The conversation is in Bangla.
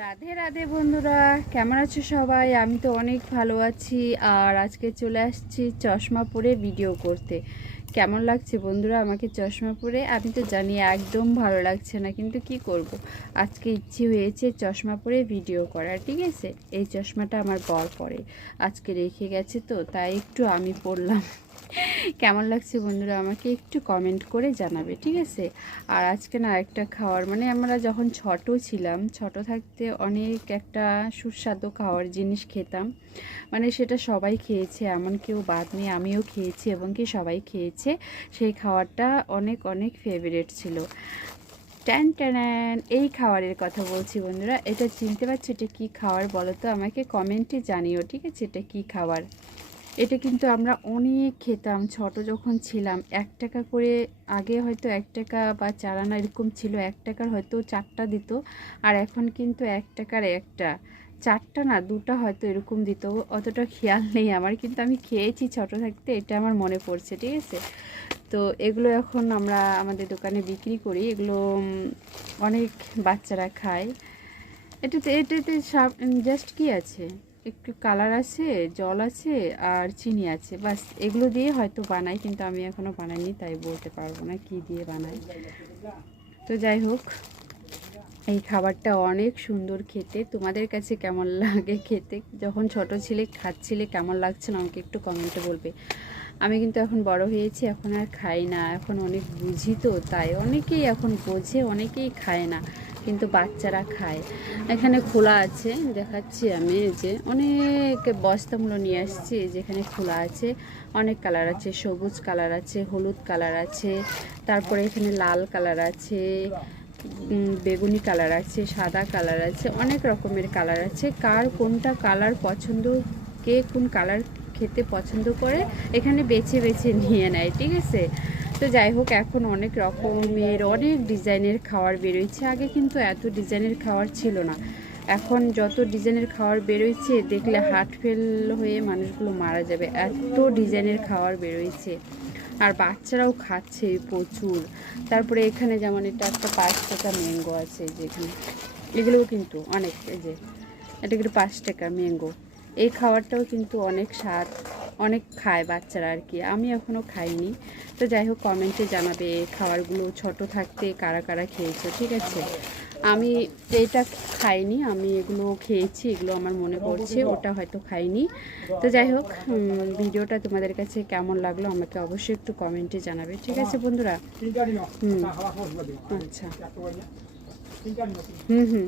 রাধে রাধে বন্ধুরা, কেমন আছো সবাই? আমি তো অনেক ভালো আছি। আর আজকে চলে আসছি চশমা পরে ভিডিও করতে। কেমন লাগছে বন্ধুরা আমাকে চশমা পরে? আমি তো জানি একদম ভালো লাগছে না, কিন্তু কি করব, আজকে ইচ্ছে হয়েছে চশমা পরে ভিডিও করার। ঠিক আছে, এই চশমাটা আমার বর পরে, আজকে রেখে গেছে, তো তাই একটু আমি পরলাম। কেমন লাগছে বন্ধুরা আমাকে একটু কমেন্ট করে জানাবে, ঠিক আছে? আর আজকে না একটা খাওয়ার, মানে আমরা যখন ছোট ছিলাম, ছোট থাকতে অনেক একটা সুস্বাদু খাওয়ার জিনিস খেতাম, মানে সেটা সবাই খেয়েছে, এমন কেউ বাদ নেই, আমিও খেয়েছি এবং কি সবাই খেয়েছে। সেই খাওয়ারটা অনেক অনেক ফেভারিট ছিল। ট্যান ট্যান, এই খাবারের কথা বলছি বন্ধুরা। এটা চিনতে পারছো? এটা কী খাবার বলো তো আমাকে কমেন্টে জানিও, ঠিক আছে? এটা কী খাবার? এটা কিন্তু আমরা অনেক খেতাম ছোট যখন ছিলাম। 1 টাকা করে, আগে হয়তো 1 টাকা বা 4 আনা এরকম ছিল, 1 টাকার হয়তো 4টা দিত। আর এখন কিন্তু 1 টাকার একটা, 4টা না 2টা হয়তো এরকম দিত, অতটা খেয়াল নেই আমার, কিন্তু আমি খেয়েছি ছোট থাকতে, এটা আমার মনে পড়ছে, ঠিক আছে? তো এগুলো এখন আমরা আমাদের দোকানে বিক্রি করি, এগুলো অনেক বাচ্চারা খায়। এটাতে জাস্ট কি আছে, একটু কালার আছে, জল আছে আর চিনি আছে, বাস। এগুলো দিয়ে হয়তো বানাই, কিন্তু আমি এখনও বানাইনি, তাই বলতে পারবো না কি দিয়ে বানাই। তো যাই হোক, এই খাবারটা অনেক সুন্দর খেতে। তোমাদের কাছে কেমন লাগে খেতে? যখন ছোট ছিলে খাচ্ছিলে কেমন লাগছিল আমাকে একটু কমেন্টে বলবে। আমি কিন্তু এখন বড় হয়েছি, এখন আর খাই না, এখন অনেক বুঝি, তো তাই অনেকেই এখন বোঝে, অনেকেই খায় না, কিন্তু বাচ্চারা খায়। এখানে খোলা আছে, দেখাচ্ছি আমি, এই যে অনেক বস্তামূল্য নিয়ে আসছি, যেখানে খোলা আছে, অনেক কালার আছে, সবুজ কালার আছে, হলুদ কালার আছে, তারপরে এখানে লাল কালার আছে, বেগুনি কালার আছে, সাদা কালার আছে, অনেক রকমের কালার আছে। কার কোনটা কালার পছন্দ, কে কোন কালার খেতে পছন্দ করে, এখানে বেছে বেছে নিয়ে নেয়, ঠিক আছে? তো যাই হোক, এখন অনেক রকমের অনেক ডিজাইনের খাবার বেরোচ্ছে, আগে কিন্তু এত ডিজাইনের খাবার ছিল না। এখন যত ডিজাইনের খাবার বেরোচ্ছে, দেখলে হার্ট ফেল হয়ে মানুষগুলো মারা যাবে, এত ডিজাইনের খাবার বেরোচ্ছে। আর বাচ্চারাও খাচ্ছে প্রচুর। তারপরে এখানে যেমন এটা একটা 5 টাকা ম্যাঙ্গো আছে, যেখানে এগুলোও কিন্তু অনেক, এই যে এটা কিন্তু 5 টাকা ম্যাঙ্গো। এই খাবারটাও কিন্তু অনেক স্বাদ, অনেক খায় বাচ্চারা আর কি, আমি এখনও খাইনি। তো যাই হোক, কমেন্টে জানাবে এই খাবারগুলো ছোট থাকতে কারা কারা খেয়েছো, ঠিক আছে? আমি এটা খাইনি, আমি এগুলো খেয়েছি, এগুলো আমার মনে পড়ছে, ওটা হয়তো খাইনি। তো যাই হোক, ভিডিওটা তোমাদের কাছে কেমন লাগলো আমাকে অবশ্যই একটু কমেন্টে জানাবে, ঠিক আছে বন্ধুরা? হুম, আচ্ছা, হুম হুম।